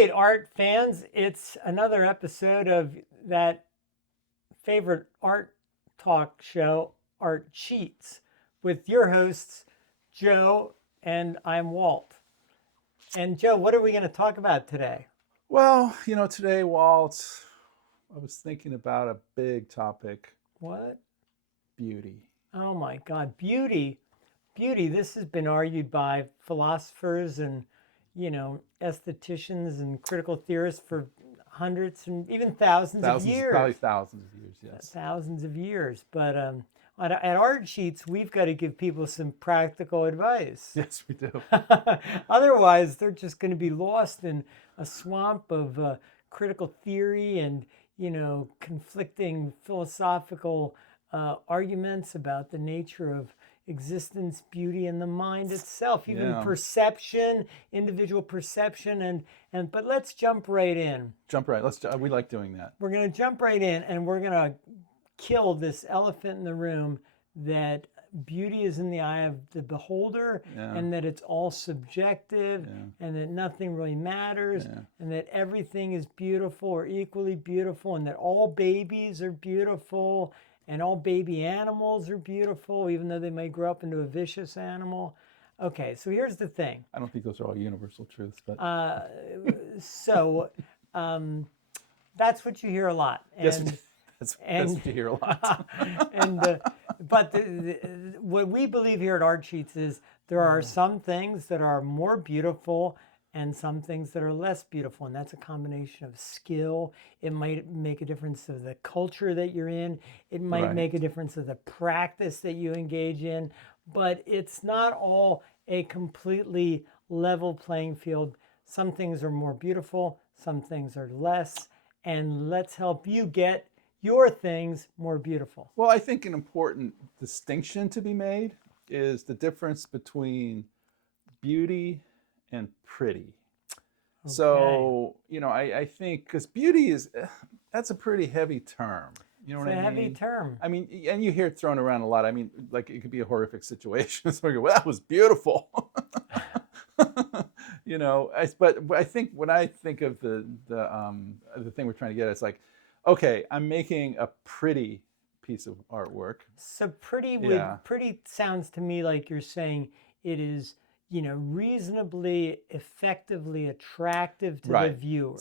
right, art fans, it's another episode of that favorite art talk show, Art Cheats, with your hosts, Joe, and I'm Walt. And Joe, what are we going to talk about today? Well, today, Walt, I was thinking about a big topic: What? beauty. Oh my God, beauty. Beauty, this has been argued by philosophers and, aestheticians and critical theorists for hundreds and even thousands of Thousands, probably years. thousands of years, yes. Thousands of years. But at Art Sheets, we've got to give people some practical advice. Yes, we do. Otherwise, they're just going to be lost in a swamp of critical theory and, conflicting philosophical arguments about the nature of existence, beauty, and the mind itself, even Yeah. perception, individual perception, and but let's jump right in. Jump right. We like doing that. We're going to jump right in and we're going to kill this elephant in the room that beauty is in the eye of the beholder Yeah. and that it's all subjective Yeah. and that nothing really matters Yeah. and that everything is beautiful or equally beautiful and that all babies are beautiful and all baby animals are beautiful even though they may grow up into a vicious animal. Okay, so here's the thing. I don't think those are all universal truths, but So that's what you hear a lot. yes, And that's what you hear a lot. and but what we believe here at Art Sheets is there are some things that are more beautiful and some things that are less beautiful, and that's a combination of skill. It might make a difference of the culture that you're in. It might Right. make a difference of the practice that you engage in, but it's not all a completely level playing field. Some things are more beautiful, some things are less, and let's help you get your things more beautiful. Well, I think an important distinction to be made is the difference between beauty and pretty. So, I think because beauty that's a pretty heavy term. You know It's what a I heavy mean? term. I mean, and you hear it thrown around a lot. I mean, like it could be a horrific situation. So you go, well, that was beautiful. But I think when I think of the thing we're trying to get, it's like, okay, I'm making a pretty piece of artwork. So Yeah. pretty sounds to me like you're saying it is, reasonably effectively attractive to the Right. viewer.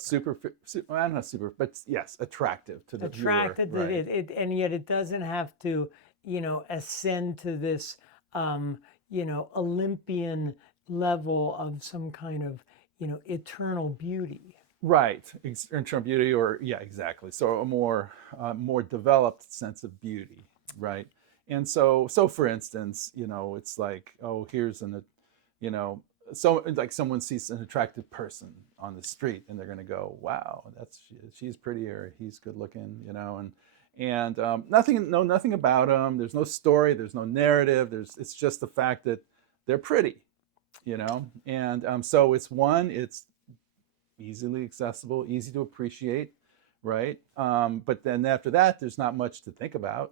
Well, not super, but yes, attractive to the Attracted viewer. to Right. and yet it doesn't have to, ascend to this Olympian level of some kind of, eternal beauty. Right, internal beauty, or yeah, exactly. So a more developed sense of beauty, right? And so for instance, it's like, oh, here's you know, so like someone sees an attractive person on the street, and they're going to go, wow, she's pretty, or he's good looking, and nothing about them. There's no story, there's no narrative. It's just the fact that they're pretty, and so it's easily accessible, easy to appreciate, right? But then after that, there's not much to think about,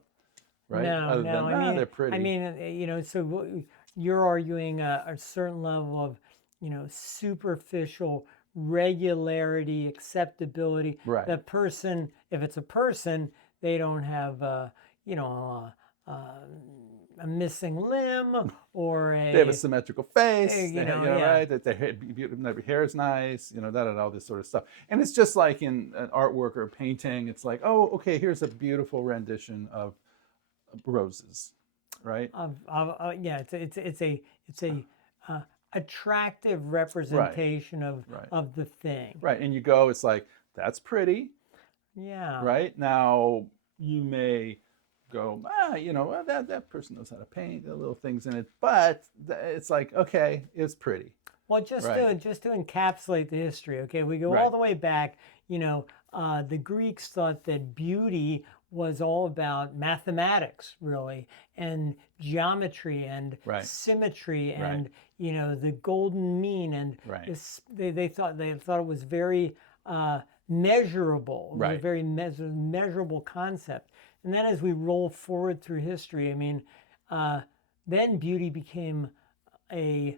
right? No, Other no. than, they're pretty. So you're arguing a certain level of, superficial regularity, acceptability. Right. The person, if it's a person, they don't have, you know, a missing limb or They have a symmetrical face, yeah. right? That their hair is nice, all this sort of stuff. And it's just like in an artwork or a painting. It's like, oh, okay, here's a beautiful rendition of roses, right? Yeah, it's a attractive representation Right. of the thing. Right. And you go, it's like, that's pretty, Yeah. right? Now you may go, that person knows how to paint, the little things in it, but it's like, okay, it's pretty. Well, just Right. to encapsulate the history, okay, we go all Right. the way back. The Greeks thought that beauty was all about mathematics, really, and geometry and Right. symmetry Right. and the golden mean and Right. they thought it was very measurable, it was a Right. very measurable concept. And then as we roll forward through history, then beauty became a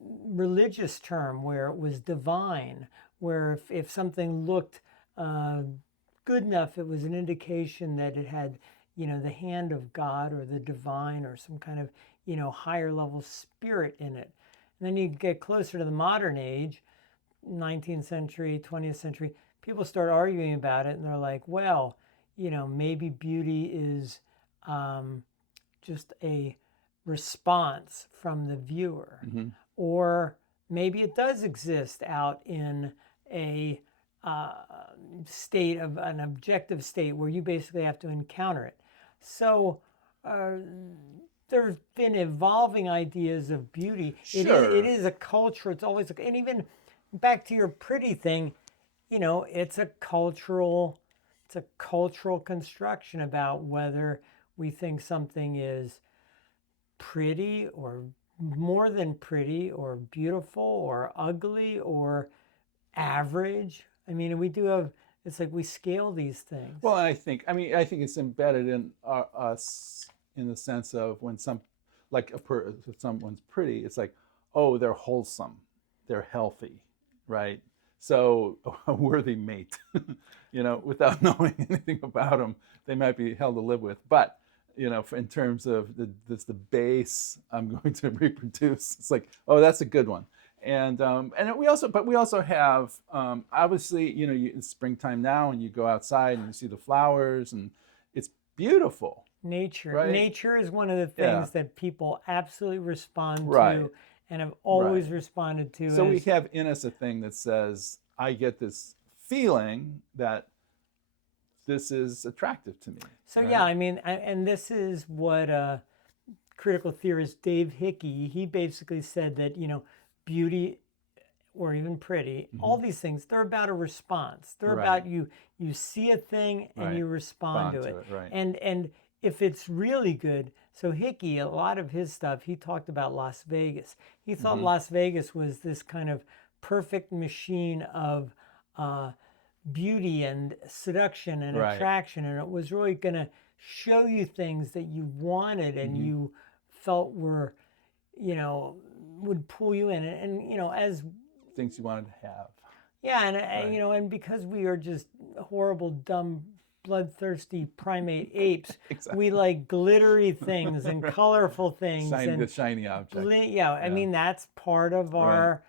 religious term where it was divine, where if something looked good enough, it was an indication that it had, the hand of God or the divine or some kind of, higher level spirit in it. And then you get closer to the modern age, 19th century, 20th century, people start arguing about it, and they're like, well, maybe beauty is just a response from the viewer. Mm-hmm. Or maybe it does exist out in a state of an objective state where you basically have to encounter it. So there have been evolving ideas of beauty. Sure. It is a culture. It's always, and even back to your pretty thing, it's a cultural construction about whether we think something is pretty or more than pretty or beautiful or ugly or average. I mean, we do have, it's like we scale these things. Well, I think it's embedded in us in the sense of when if someone's pretty, it's like, oh, they're wholesome, they're healthy, right? So a worthy mate, without knowing anything about them, they might be hell to live with. But in terms of the base I'm going to reproduce, it's like, oh, that's a good one. And we also have obviously, it's springtime now, and you go outside and you see the flowers, and it's beautiful. Nature, right? Nature is one of the things that people absolutely respond Right. to, and have always responded to. So we have in us a thing that says, I get this feeling that this is attractive to me. So right? yeah, I mean, and this is what critical theorist Dave Hickey, he basically said that, beauty or even pretty, all these things, they're about a response. They're about you see a thing and you respond to it. Right. And if it's really good, so Hickey, a lot of his stuff, he talked about Las Vegas. He thought Las Vegas was this kind of perfect machine of beauty and seduction and attraction, and it was really going to show you things that you wanted and you felt were, would pull you in, and as things you wanted to have. Yeah, and and because we are just horrible, dumb, bloodthirsty primate apes, we like glittery things and colorful things, the shiny object. I mean, that's part of our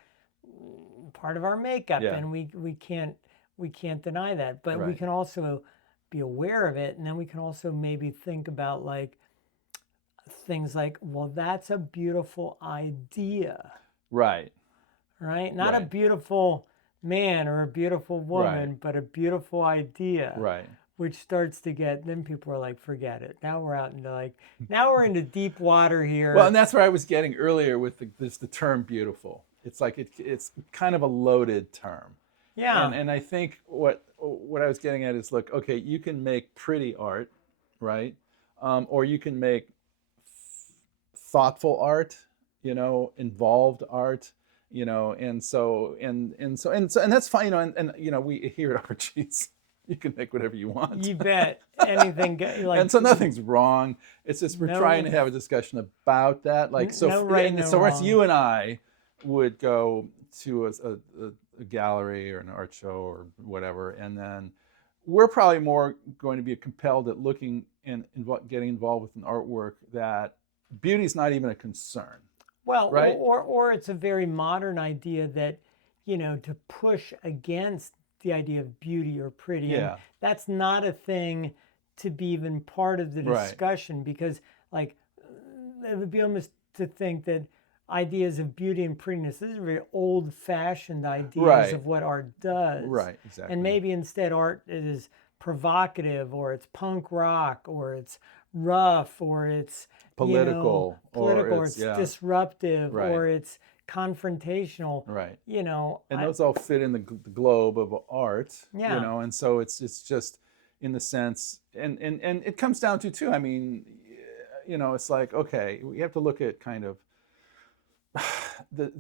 makeup, and we can't deny that. But we can also be aware of it, and then we can also maybe think about like things like, well, that's a beautiful idea. Right. Not a beautiful man or a beautiful woman, but a beautiful idea. Right. Which starts to get, then people are like, forget it. Now we're into deep water here. Well, and that's where I was getting earlier with the term beautiful. It's like it's kind of a loaded term. Yeah. And I think what I was getting at is, look, okay, you can make pretty art, right? Or you can make thoughtful art, involved art, and that's fine, and we here at Archie's, you can make whatever you want. You bet. Anything. And so nothing's wrong. It's just we're trying to have a discussion about that. Like, so once you and I would go to a gallery or an art show or whatever, and then we're probably more going to be compelled at looking and getting involved with an artwork that beauty is not even a concern. Well, right? or it's a very modern idea that, to push against the idea of beauty or pretty. Yeah. And that's not a thing to be even part of the discussion, because like it would be almost to think that ideas of beauty and prettiness, these are very old-fashioned ideas of what art does. Right, exactly. And maybe instead art is provocative, or it's punk rock, or it's rough, or it's political, or it's disruptive, or it's confrontational. Right. And those all fit in the globe of art. Yeah. And so it's just in the sense, and it comes down to too. I mean, it's like, okay, we have to look at kind of the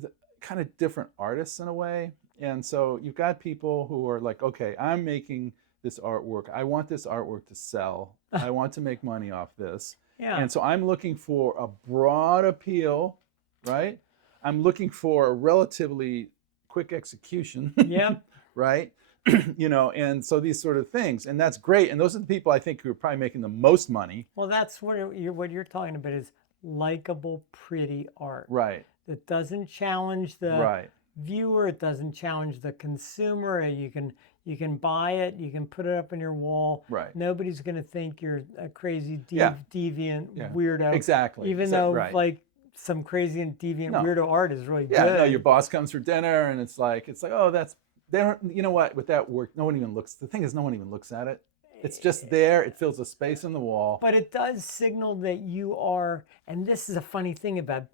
kind of different artists in a way. And so you've got people who are like, okay, I'm making this artwork. I want this artwork to sell. I want to make money off this. Yeah. And so I'm looking for a broad appeal, right? I'm looking for a relatively quick execution. Yep. right? And so these sort of things, and that's great. And those are the people I think who are probably making the most money. Well, that's what you're talking about is likable, pretty art Right, that doesn't challenge the right. viewer. It doesn't challenge the consumer. You can buy it. You can put it up on your wall. Right. Nobody's going to think you're a crazy Yeah. deviant Yeah. weirdo. Exactly. Even So, though right. like some crazy and deviant No. weirdo art is really Yeah. good. No, your boss comes for dinner and it's like, oh, that's, they don't, you know what, with that work, no one even looks, the thing is, no one even looks at it. It's just there. It fills a space in the wall. But it does signal that you are, and this is a funny thing about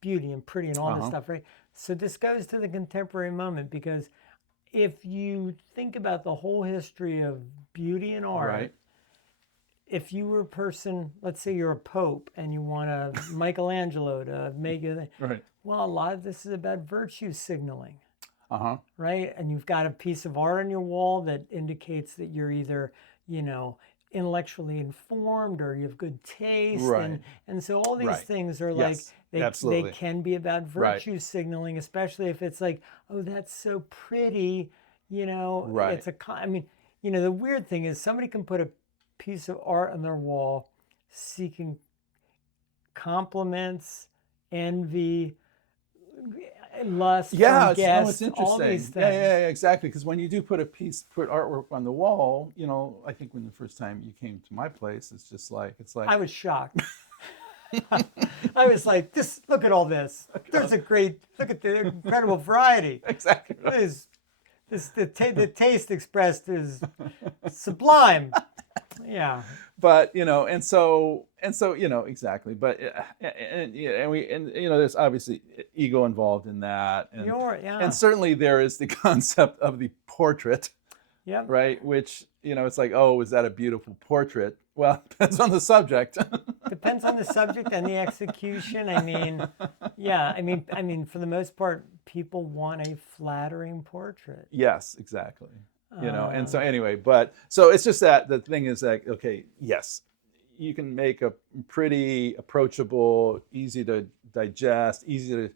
beauty and pretty and all this stuff, right? So this goes to the contemporary moment because if you think about the whole history of beauty and art, Right. if you were a person, let's say you're a pope and you want a Michelangelo to make it, Right. well, a lot of this is about virtue signaling, Uh-huh. right? And you've got a piece of art on your wall that indicates that you're either, intellectually informed or you have good taste. Right. And so all these Right. things are Yes, like, they absolutely. can be about Right. virtue signaling, especially if it's like, oh, that's so pretty, Right. it's the weird thing is somebody can put a piece of art on their wall seeking compliments, envy, lust Yeah, from it's guests, all interesting. these Yeah, things. yeah, exactly. Because when you do put artwork on the wall, I think when the first time you came to my place, it's like I was shocked. I was like, look at all this. Look at the incredible variety. exactly right. The taste expressed is sublime. Yeah. But exactly. But there's obviously ego involved in that, and certainly there is the concept of the portrait, Yep. right? Which it's like, oh, is that a beautiful portrait? Well, it depends on the subject. Depends on the subject and the execution. Yeah. For the most part, people want a flattering portrait. Yes, exactly. And so anyway, but so it's just that the thing is that, okay, yes, you can make a pretty approachable, easy to digest, easy to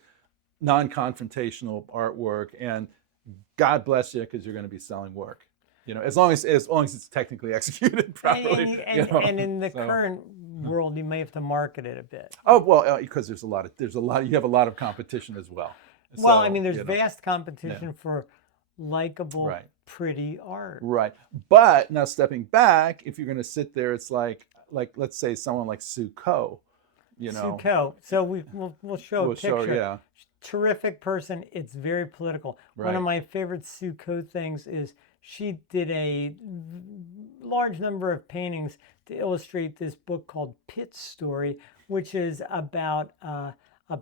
non-confrontational artwork, and God bless you because you're going to be selling work. As long as it's technically executed properly. And in the current world, you may have to market it a bit. Oh well, because there's a lot. You have a lot of competition as well. Well, So, there's vast competition for likable, Right. pretty art. Right. But now stepping back, if you're going to sit there, it's like let's say someone like Sue Ko, Sue Ko. So we'll show a picture. Yeah. Terrific person. It's very political. Right. One of my favorite Sue Ko things is she did a large number of paintings to illustrate this book called Pit's Story, which is about a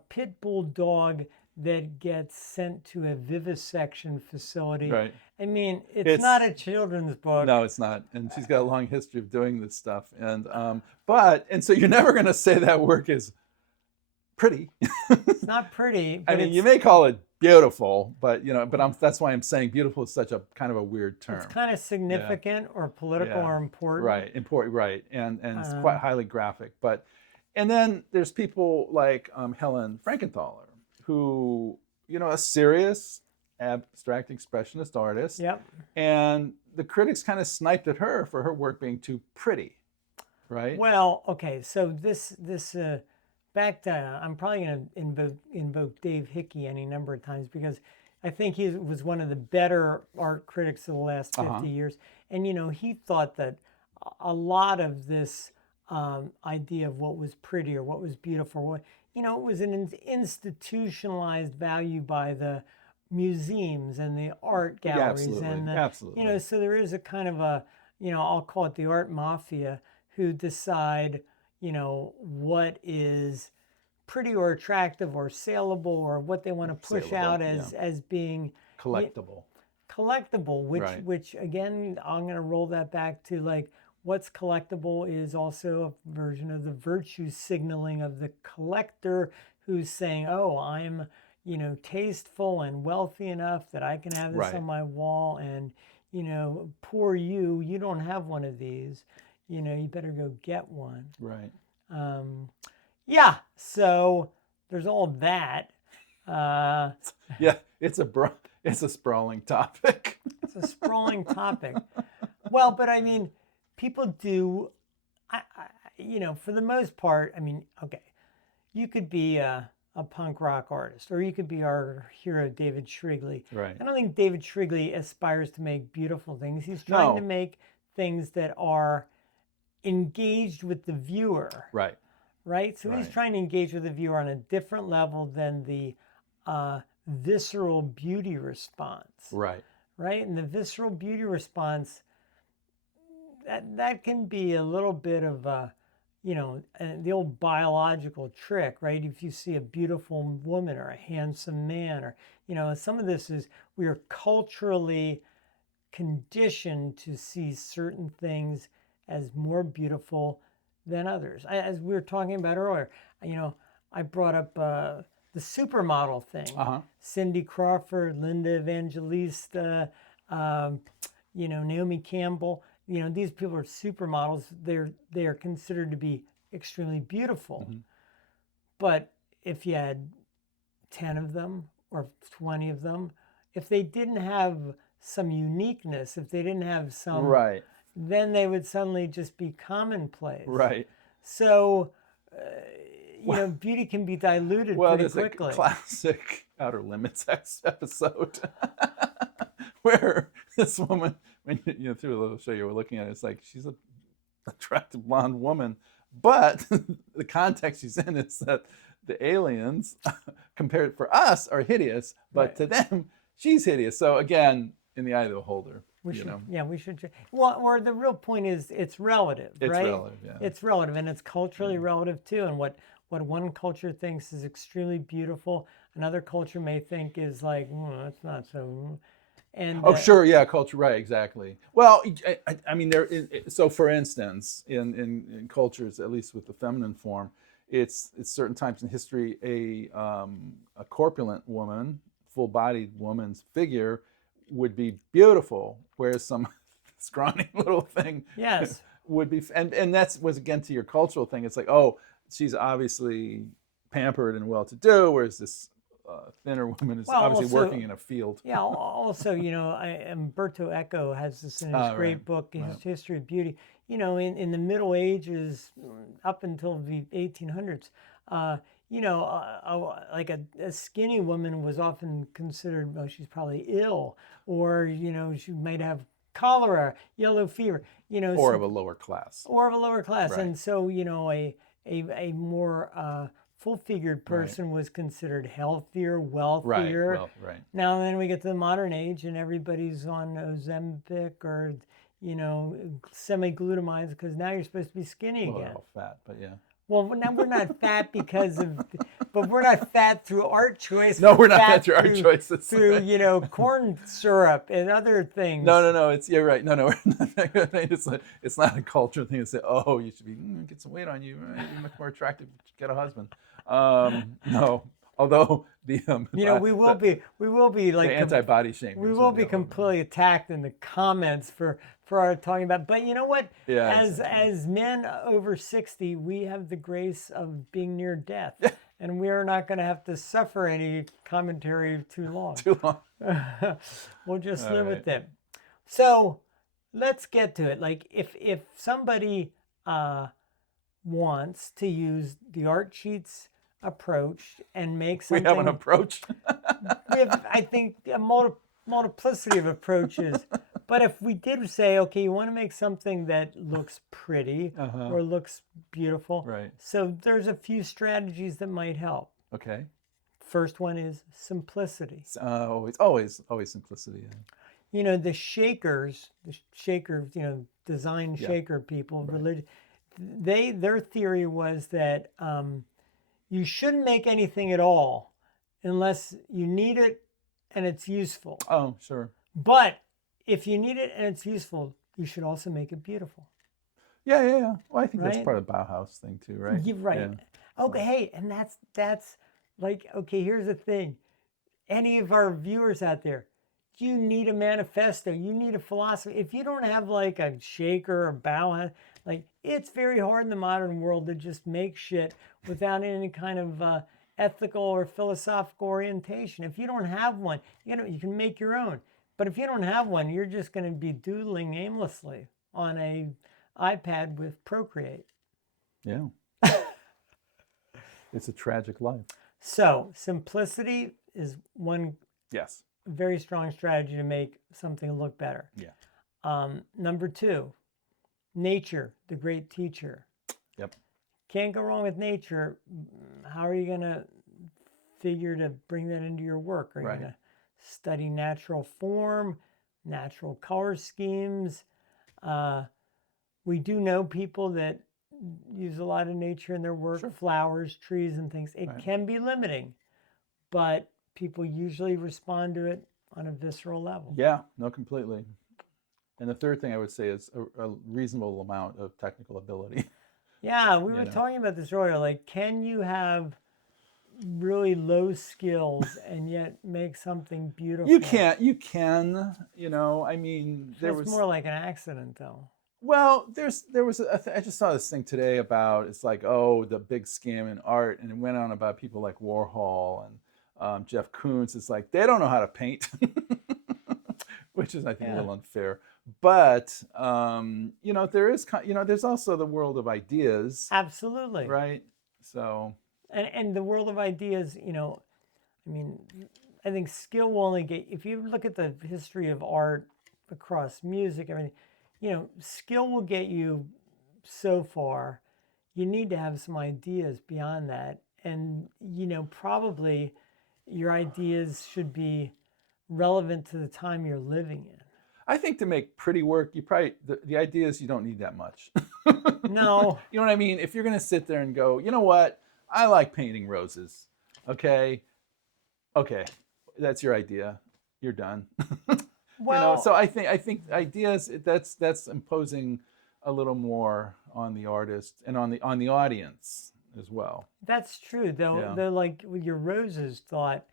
pit bull dog that gets sent to a vivisection facility. Right. It's not a children's book. No, it's not. And she's got a long history of doing this stuff. And so you're never going to say that work is pretty. It's not pretty. But you may call it beautiful, but that's why I'm saying beautiful is such a kind of a weird term. It's kind of significant or political or important. Right, important, right, and it's quite highly graphic. And then there's people like Helen Frankenthaler, who a serious abstract expressionist artist. Yep. And the critics kind of sniped at her for her work being too pretty, right? Well, okay, so this back to, I'm probably going to invoke Dave Hickey any number of times because I think he was one of the better art critics of the last 50 years. And, he thought that a lot of this idea of what was pretty or what was beautiful, it was an institutionalized value by the museums and the art galleries. Absolutely. So there is a kind of a, I'll call it the art mafia who decide what is pretty or attractive or saleable or what they want to push out as being collectible. Which again, I'm going to roll that back to like what's collectible is also a version of the virtue signaling of the collector who's saying, oh, I'm tasteful and wealthy enough that I can have this on my wall, and poor you don't have one of these. You better go get one. Right. So there's all that. Yeah, it's It's a sprawling topic. It's a sprawling topic. Well, but I mean, people do, for the most part, I mean, okay, you could be a punk rock artist, or you could be our hero, David Shrigley. Right. I don't think David Shrigley aspires to make beautiful things. He's trying to No. make things that are engaged with the viewer. Right. Right? So he's Right. trying to engage with the viewer on a different level than the visceral beauty response. Right. Right? And the visceral beauty response, that can be a little bit of the old biological trick, right? If you see a beautiful woman or a handsome man, or, some of this is we are culturally conditioned to see certain things as more beautiful than others. As we were talking about earlier, I brought up the supermodel thing. Cindy Crawford, Linda Evangelista, Naomi Campbell. These people are supermodels. They are considered to be extremely beautiful. Mm-hmm. But if you had 10 of them or 20 of them, if they didn't have some uniqueness, if they didn't have some, Right. then they would suddenly just be commonplace. Right. So, beauty can be diluted pretty quickly. Well, there's a classic Outer Limits episode where this woman, when through the little show you were looking at, it's like she's an attractive blonde woman, but the context she's in is that the aliens, compared for us, are hideous, but Right. to them, she's hideous. So again, in the eye of the beholder. We should. Well, or the real point is it's relative, It's right? relative, yeah. It's relative, and it's culturally relative too. And what one culture thinks is extremely beautiful, another culture may think is like, that's not so. And sure, yeah, culture, right, exactly. Well, I mean, so for instance, in cultures, at least with the feminine form, it's certain times in history, a corpulent woman, full-bodied woman's figure would be beautiful, whereas some scrawny little thing yes would be, and was again to your cultural thing. It's like, she's obviously pampered and well-to-do, whereas this thinner woman is obviously working in a field. Yeah, also, Umberto Eco has this in his great book, his History of Beauty. In the Middle Ages, up until the 1800s, like a skinny woman was often considered, she's probably ill, or, she might have cholera, yellow fever, Or of a lower class. Right. And so, a more full-figured person Right. was considered healthier, wealthier. Right. Now then we get to the modern age and everybody's on Ozempic or, semi-glutamides because now you're supposed to be skinny Well, again. they're all fat, but yeah. Well, now we're not fat but we're not fat through art choice. No, we're not fat through art choices. Through, corn syrup and other things. No. You're right. No, we're not. It's not a culture thing to say, you should be get some weight on you. Right? You're much more attractive. Get a husband. No, although we will be like the anti-body shaming. We will be completely attacked in the comments for our talking about. But you know what? Yeah. As men over 60, we have the grace of being near death, and we are not going to have to suffer any commentary too long. We'll just live with it. So let's get to it. Like if somebody wants to use the Art Sheets approach and make something. We have an approach. We have, I think, a multiplicity of approaches. But if we did say, okay, you want to make something that looks pretty or looks beautiful. Right. So there's a few strategies that might help. Okay. First one is simplicity. Always simplicity. Yeah. The shakers, design shaker people, religion, their theory was that you shouldn't make anything at all unless you need it and it's useful. Oh, sure. But if you need it and it's useful, you should also make it beautiful. Yeah. Well, I think that's part of the Bauhaus thing too, right? Right. Yeah. Okay, hey, and that's like, okay, here's the thing. Any of our viewers out there, you need a manifesto. You need a philosophy. If you don't have like a shaker or Bauhaus, like it's very hard in the modern world to just make shit without any kind of ethical or philosophical orientation. If you don't have one, you can make your own. But if you don't have one, you're just going to be doodling aimlessly on a iPad with Procreate. Yeah. It's a tragic life. So simplicity is one Yes. very strong strategy to make something look better. Yeah. Number 2, nature, the great teacher. Yep. Can't go wrong with nature. How are you going to figure to bring that into your work? Are you going to study natural form, natural color schemes? We do know people that use a lot of nature in their work, Sure. flowers, trees, and things. It can be limiting, but people usually respond to it on a visceral level. Yeah, no, completely. And the third thing I would say is a reasonable amount of technical ability. Yeah, we were talking about this earlier. Like, can you have really low skills and yet make something beautiful? You can, I mean, It's more like an accident, though. Well, there was I just saw this thing today about, it's like, oh, the big scam in art, and it went on about people like Warhol and Jeff Koons. It's like, they don't know how to paint, which is, I think, a little unfair. But there is, there's also the world of ideas. Absolutely. Right. So. And the world of ideas, I mean, I think skill will only get, if you look at the history of art across music, everything, skill will get you so far. You need to have some ideas beyond that. And, probably your ideas should be relevant to the time you're living in. I think to make pretty work, you probably, the idea is you don't need that much. No. You know what I mean? If you're going to sit there and go, you know what? I like painting roses. Okay, that's your idea. You're done. Well, so I think ideas, that's imposing a little more on the artist and on the audience as well. That's true, though. Though, like with your roses thought,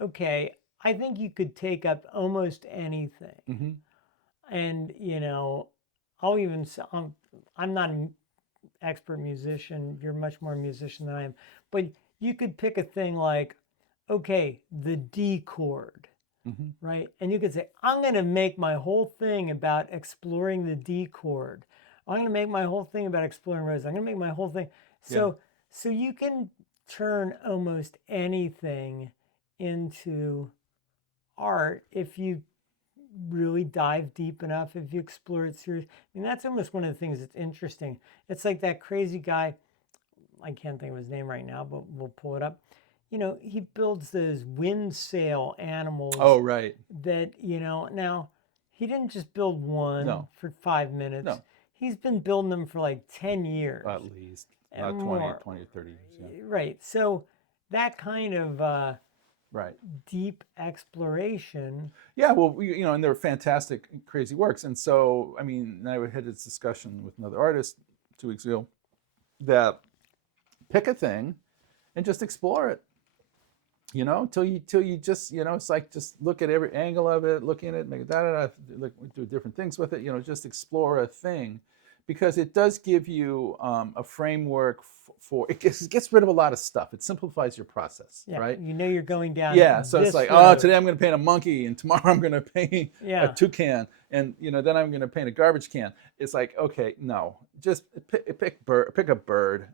okay, I think you could take up almost anything. Mm-hmm. And, I'm not an expert musician. You're much more a musician than I am. But you could pick a thing like, okay, the D chord, right? And you could say, I'm going to make my whole thing about exploring the D chord. I'm going to make my whole thing about exploring roses. I'm going to make my whole thing. So you can turn almost anything into art if you really dive deep enough, if you explore it seriously. I mean, that's almost one of the things that's interesting. It's like that crazy guy, I can't think of his name right now, but we'll pull it up. He builds those wind sail animals. Oh, right. That, now he didn't just build one for 5 minutes. No. He's been building them for like 10 years. At least. And 20 more. 20 or 30 years. Yeah. Right. So that kind of right. deep exploration. Yeah, well, and they're fantastic, crazy works. And so, I mean, I had this discussion with another artist 2 weeks ago that pick a thing and just explore it. Till you just, it's like, just look at every angle of it, look in it, make it do different things with it, just explore a thing, because it does give you a framework for it gets rid of a lot of stuff. It simplifies your process, right? You're going down. Yeah, so it's like, oh, today I'm going to paint a monkey, and tomorrow I'm going to paint a toucan, and then I'm going to paint a garbage can. It's like, okay, no, just pick a bird,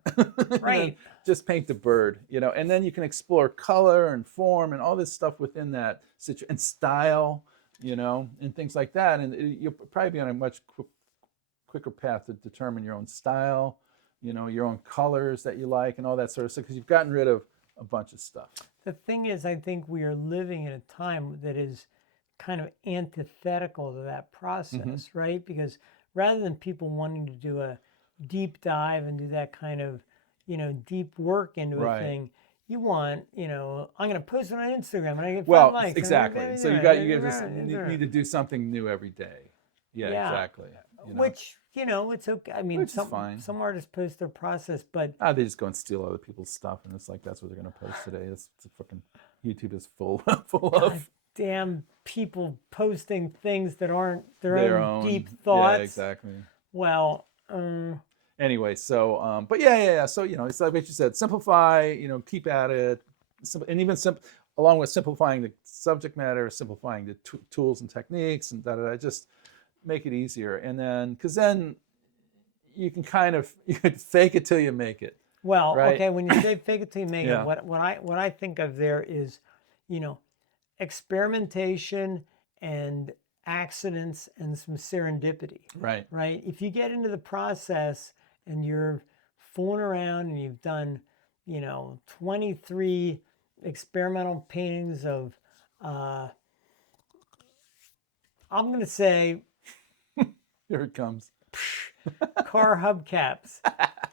right? Just paint the bird, and then you can explore color and form and all this stuff within that situation, and style, and things like that, and you'll probably be on a much quicker path to determine your own style, your own colors that you like and all that sort of stuff, because you've gotten rid of a bunch of stuff. The thing is, I think we are living in a time that is kind of antithetical to that process, right? Because rather than people wanting to do a deep dive and do that kind of, deep work into a thing, you want, I'm going to post it on Instagram and I get 5 likes. Exactly. So you need to do something new every day. Yeah. Exactly. Which, it's okay. I mean, fine. Some artists post their process, but they just go and steal other people's stuff, and it's like, that's what they're going to post today. It's fucking, YouTube is full of damn people posting things that aren't their own deep thoughts. Yeah, exactly. Well, anyway, so but yeah. So it's like what you said, simplify. Keep at it. and even along with simplifying the subject matter, simplifying the tools and techniques, and just make it easier. And then, because then you can you could fake it till you make it, Well, right? okay, when you say fake it till you make it, Yeah. what I think of there is, you know, experimentation and accidents and some serendipity, Right. right? If you get into the process and you're fooling around and you've done, 23 experimental paintings of, I'm going to say Here it comes. car hubcaps.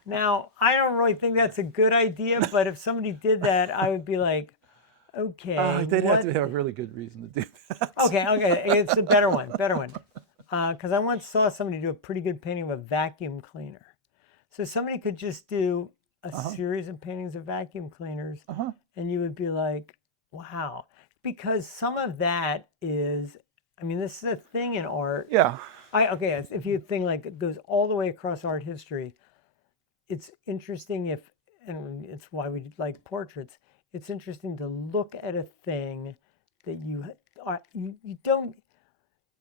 Now, I don't really think that's a good idea, but if somebody did that, I would be like, okay, They'd have what? to have a really good reason to do that. Okay, it's a better one. Because I once saw somebody do a pretty good painting of a vacuum cleaner. So somebody could just do a series of paintings of vacuum cleaners, and you would be like, wow. Because some of that is, I mean, this is a thing in art. Yeah. Okay, if you think like it goes all the way across art history, it's interesting and it's why we like portraits. It's interesting to look at a thing that you don't,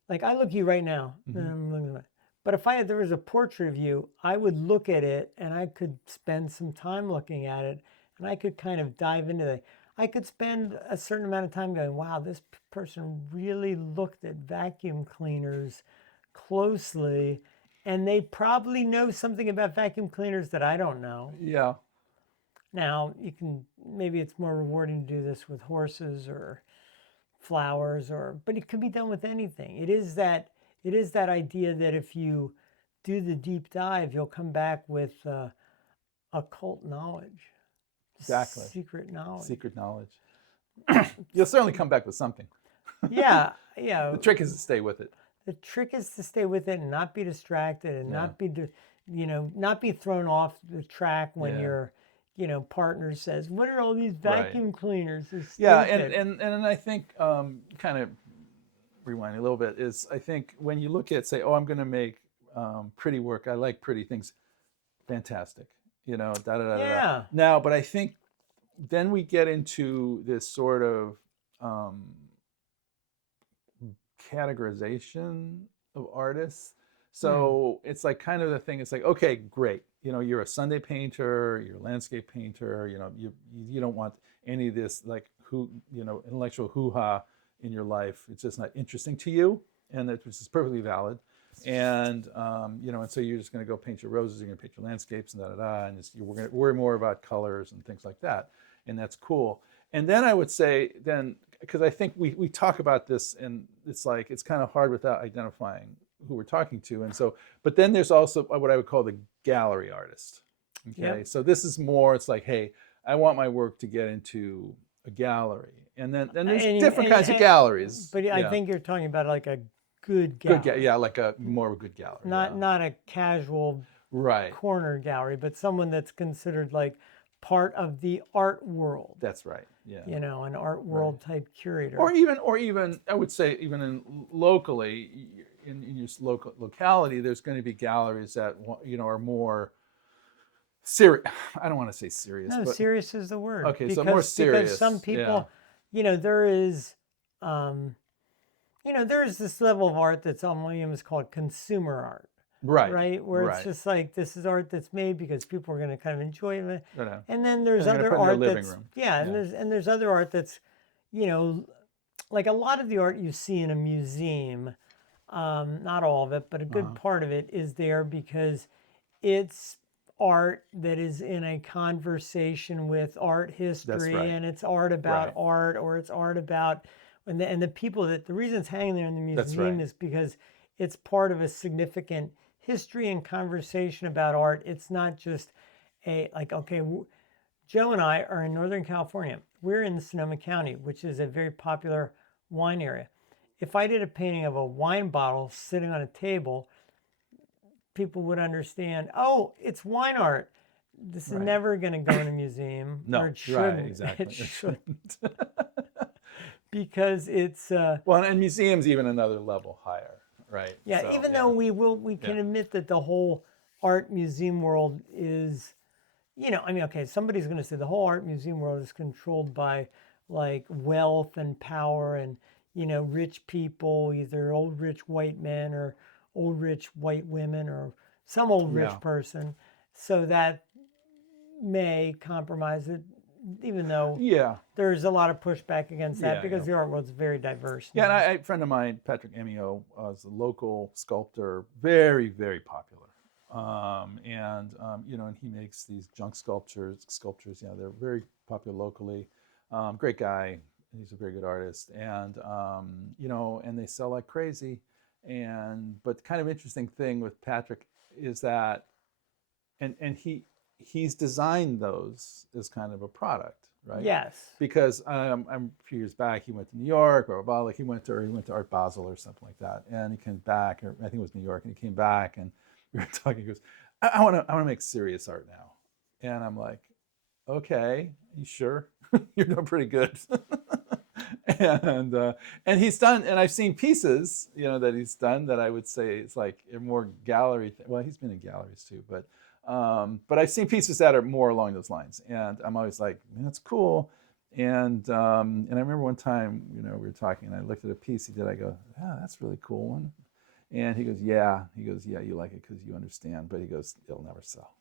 like I look at you right now, but if there was a portrait of you, I would look at it and I could spend some time looking at it and I could kind of dive into it. I could spend a certain amount of time going, wow, this person really looked at vacuum cleaners closely, and they probably know something about vacuum cleaners that I don't know. Yeah. Now, maybe it's more rewarding to do this with horses or flowers, but it could be done with anything. It is that idea that if you do the deep dive, you'll come back with occult knowledge. Exactly. Secret knowledge. Secret knowledge. You'll certainly come back with something. Yeah. The trick is to stay with it. The trick is to stay with it and not be distracted and not be thrown off the track when your partner says, what are all these vacuum cleaners? Yeah, and I think kind of rewinding a little bit is, I think when you look at, say, oh, I'm going to make pretty work, I like pretty things, fantastic, Yeah. Now, but I think then we get into this sort of categorization of artists. So it's like kind of the thing, it's like, okay, great, you're a Sunday painter, you're a landscape painter, you don't want any of this like intellectual hoo-ha in your life. It's just not interesting to you, and which is perfectly valid. And and so you're just going to go paint your roses, you're going to paint your landscapes, and and we're going to worry more about colors and things like that, and that's cool. And then I would say, because I think we talk about this, and it's like it's kind of hard without identifying who we're talking to. And so, but then there's also what I would call the gallery artist. Okay, so this is more, it's like, hey, I want my work to get into a gallery, and then there's different kinds of galleries. But I think you're talking about like a good gallery. Like more of a good gallery. Not a casual corner gallery, but someone that's considered like part of the art world. That's right. Yeah. An art world type curator. Or even I would say even locally in your local locality, there's going to be galleries that are more serious. I don't want to say serious. No, but serious is the word. Okay, so more serious. Because some people, there is, there is this level of art that's almost called consumer art. Right. Where it's just like, this is art that's made because people are going to kind of enjoy it. And then there's other art that's, and there's other art that's, like a lot of the art you see in a museum, not all of it, but a good part of it is there because it's art that is in a conversation with art history, and it's art about art, or it's art about, and the people the reason it's hanging there in the museum is because it's part of a significant history and conversation about art. It's not just Joe and I are in Northern California. We're in Sonoma County, which is a very popular wine area. If I did a painting of a wine bottle sitting on a table, people would understand, oh, it's wine art. This is never going to go in a museum. No, or it shouldn't. Exactly. It shouldn't. Because it's... well, and museums even another level higher, right? Yeah, so, though we can admit that the whole art museum world is, I mean, okay, somebody's going to say the whole art museum world is controlled by like wealth and power and, rich people, either old rich white men or old rich white women or some old Yeah. rich person. So that may compromise it, even though Yeah. there's a lot of pushback against that Yeah. because the art world's very diverse Yeah, and now. a friend of mine, Patrick Emio, is a local sculptor, very, very popular. And he makes these junk sculptures. They're very popular locally. Great guy. He's a very good artist, and they sell like crazy. But the kind of interesting thing with Patrick is that, and he's designed those as kind of a product, right? Yes. Because a few years back he went to New York, or like he went to Art Basel or something like that, and he came back, or I think it was New York, and he came back, and we were talking. He goes, "I want to make serious art now," and I'm like, "Okay, you sure? You're doing pretty good." And he's done, and I've seen pieces, that he's done that I would say it's like a more gallery thing. Well, he's been in galleries too, but I've seen pieces that are more along those lines, and I'm always like, man, that's cool. And I remember one time, we were talking, and I looked at a piece he did. I go, "Yeah, that's a really cool one." And he goes, "Yeah." He goes, "Yeah, you like it because you understand." But he goes, "It'll never sell."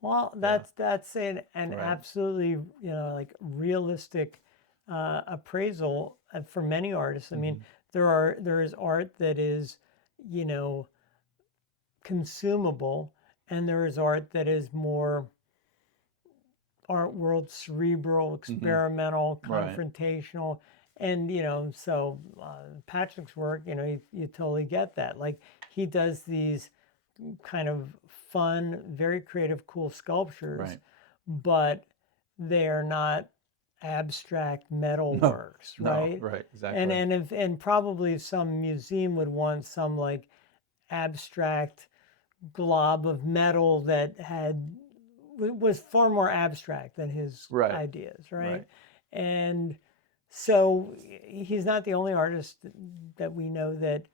Well, Yeah. that's an Right. absolutely like realistic appraisal for many artists. I mean, Mm-hmm. there is art that is, you know, consumable, and there is art that is more art world cerebral, Mm-hmm. experimental, Right. confrontational, and so Patrick's work, you totally get that. Like he does these kind of fun, very creative, cool sculptures, Right. but they are not abstract metal No. works, No. right? Right. And Exactly. and if and probably some museum would want some like abstract glob of metal that was far more abstract than his Right. ideas, right? Right. And so he's not the only artist that we know that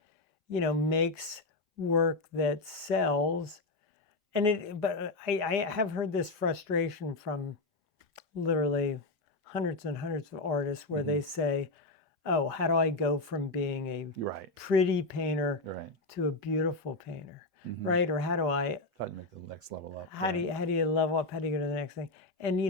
makes work that sells. But I have heard this frustration from literally hundreds and hundreds of artists where Mm-hmm. they say, "Oh, how do I go from being a You're right. pretty painter Right. to a beautiful painter?" Mm-hmm. Right? Or how do I Try to make the next level up. how do Right. you how do you level up? How do you go to the next thing? And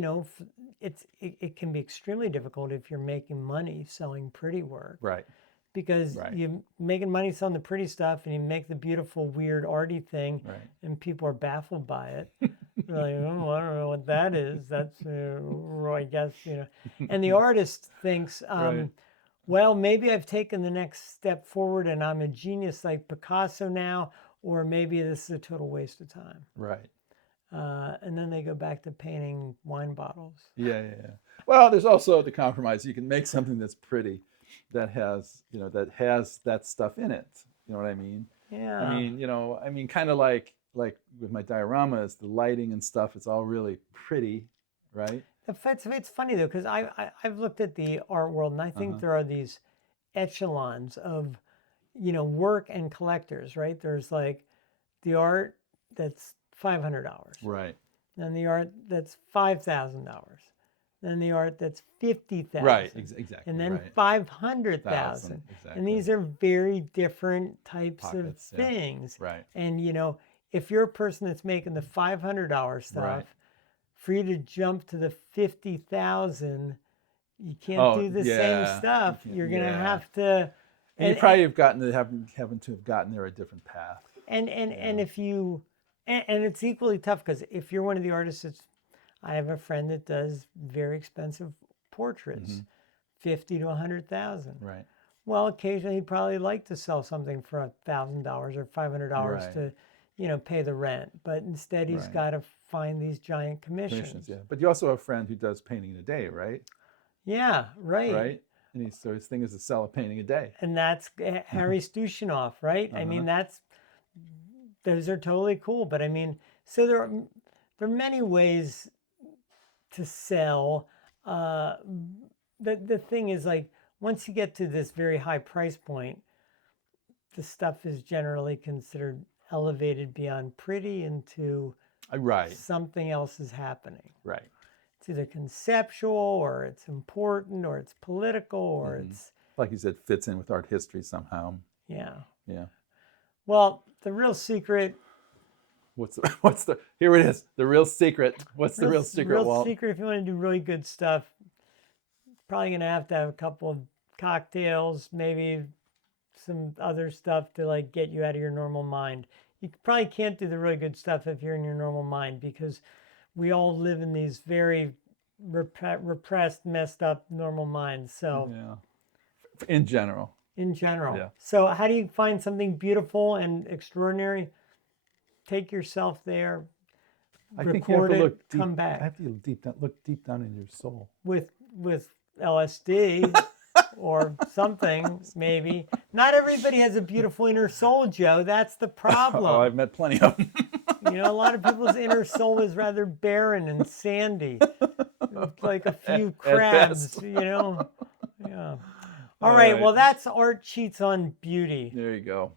it can be extremely difficult if you're making money selling pretty work Right. because Right. you're making money selling the pretty stuff and you make the beautiful weird arty thing Right. and people are baffled by it. They're like, "Oh, I don't know what that is. That's I guess and the artist thinks, Right. well, maybe I've taken the next step forward and I'm a genius like Picasso now, or maybe this is a total waste of time. Right. And then they go back to painting wine bottles. Yeah. Yeah. Yeah. Well, there's also the compromise. You can make something that's pretty, that has that stuff in it. You know what I mean? Yeah. Kind of like with my dioramas, the lighting and stuff. It's all really pretty, right? It's funny though, because I've looked at the art world and I think Uh-huh. there are these echelons of, work and collectors, right? There's like the art that's $500. Right. Then the art that's $5,000. Then the art that's Right. 50,000. Exactly. And then Right. 500,000. Thousand. And Exactly. these are very different types of Pockets. Yeah. things. Right. And if you're a person that's making the $500 Right. stuff, for you to jump to the 50,000, you can't Oh do the same yeah. You stuff. can't. You're gonna Yeah. have to And you and probably have gotten to having to have gotten there a different path. and Yeah. if you and it's equally tough because if you're one of the artists that's I have a friend that does very expensive portraits, Mm-hmm. 50 to 100,000. Right. Well, occasionally he'd probably like to sell something for $1,000 or $500 Right. to, pay the rent. But instead he's Right. got to find these giant Commissions. commissions. Yeah. But you also have a friend who does painting in a day, right? Yeah, right. Right. And so his thing is to sell a painting a day. And that's Harry Stushinov, right? I Uh-huh. mean, those are totally cool. But I mean, so there are many ways to sell. Uh, the thing is like once you get to this very high price point, the stuff is generally considered elevated beyond pretty into Right. something else is happening. Right. It's either conceptual or it's important or it's political or Mhm. it's, Like you said, fits in with art history somehow. yeah. Yeah. Well, the real secret, What's the here it is, the real secret. What's the real secret, real Walt? secret, if you want to do really good stuff, probably going to have a couple of cocktails, maybe some other stuff to like get you out of your normal mind. You probably can't do the really good stuff if you're in your normal mind because we all live in these very repressed, messed up normal minds. So, Yeah. In general. in general. Yeah. So, how do you find something beautiful and extraordinary? Take yourself there, I think you have record to it, look deep. come I back have to look deep down in your soul. with LSD or something maybe. Not everybody has a beautiful inner soul, Joe. That's the Oh, problem. I've met plenty of them. You know, a lot of people's inner soul is rather barren and sandy. It's like a few At crabs, best. you know. Yeah. All right. right. Well, that's Art Cheats on Beauty. There you go.